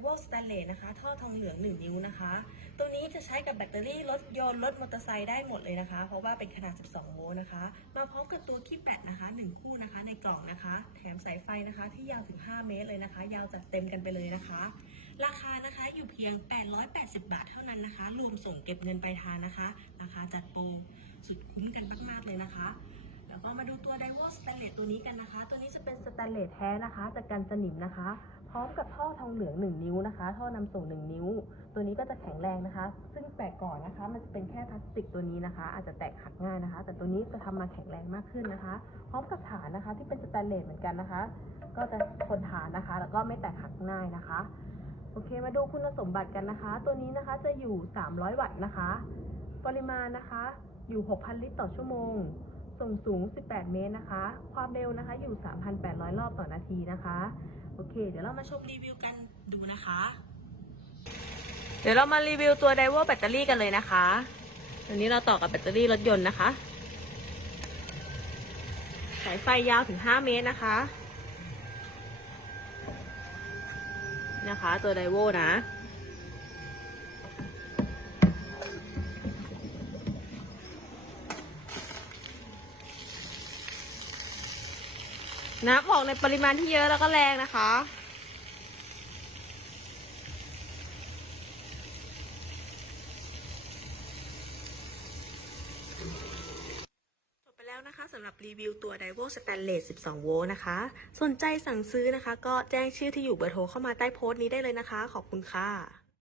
โวลสแตนเลสนะคะท่อทองเหลือง 1 นิ้วนะคะ ตัวนี้จะใช้กับแบตเตอรี่รถยนต์รถมอเตอร์ไซค์ได้หมดเลยนะคะ เพราะว่าเป็นขนาด 12 โวลต์นะคะ มาพร้อมกับตัวคีบแบตนะคะ 1 คู่นะคะ ในกล่องนะคะ แถมสายไฟนะคะ ที่ยาวถึง 5 เมตรเลยนะคะ ยาวจัดเต็มกันไปเลยนะคะ ราคานะคะอยู่เพียง 880 บาทเท่านั้นนะคะ รวมส่งเก็บเงินปลายทางนะคะ ราคาจัดโปรสุดคุ้มกันมากๆเลยนะคะแล้วก็มาดูตัวไดโวสแตนเลสตัวนี้กันนะคะ ตัวนี้จะเป็นสแตนเลสแท้นะคะจะกันสนิมนะคะ พร้อมกับท่อทองเหลือง 1 นิ้วนะคะ ท่อนำส่ง 1 นิ้ว ตัวนี้ก็จะแข็งแรงนะคะ ซึ่งแต่ก่อนนะคะ มันจะเป็นแค่พลาสติกตัวนี้นะคะ อาจจะแตกหักง่ายนะคะ แต่ตัวนี้จะทำมาแข็งแรงมากขึ้นนะคะ พร้อมกับฐานนะคะ ที่เป็นสแตนเลสเหมือนกันนะคะ ก็จะทนทานนะคะ แล้วก็ไม่แตกหักง่ายนะคะ โอเค มาดูคุณสมบัติกันนะคะ ตัวนี้นะคะจะอยู่ 300 วัตต์นะคะ ปริมาณนะคะ อยู่ 6,000 ลิตรต่อชั่วโมง ส่งสูง 18 เมตรนะคะ ความเร็วนะคะอยู่ 3,800 รอบต่อนาทีนะคะ โอเค เดี๋ยวเรามาชมรีวิวกันดูนะคะ เดี๋ยวเรามารีวิวตัวไดโวแบตเตอรี่กันเลยนะคะตัวนี้เราต่อกับแบตเตอรี่รถยนต์นะคะ สายไฟยาวถึง 5 เมตรนะคะ นะคะ ตัวไดโวนะ น้ำออกในปริมาณที่เยอะแล้วก็แรงนะคะ จบไปแล้วนะคะสำหรับรีวิวตัว d i v o Stainless 12 โวลต์นะคะ สนใจสั่งซื้อนะคะ ก็แจ้งชื่อที่อยู่เบอร์โทรเข้ามาใต้โพสต์นี้ได้เลยนะคะ ขอบคุณค่ะ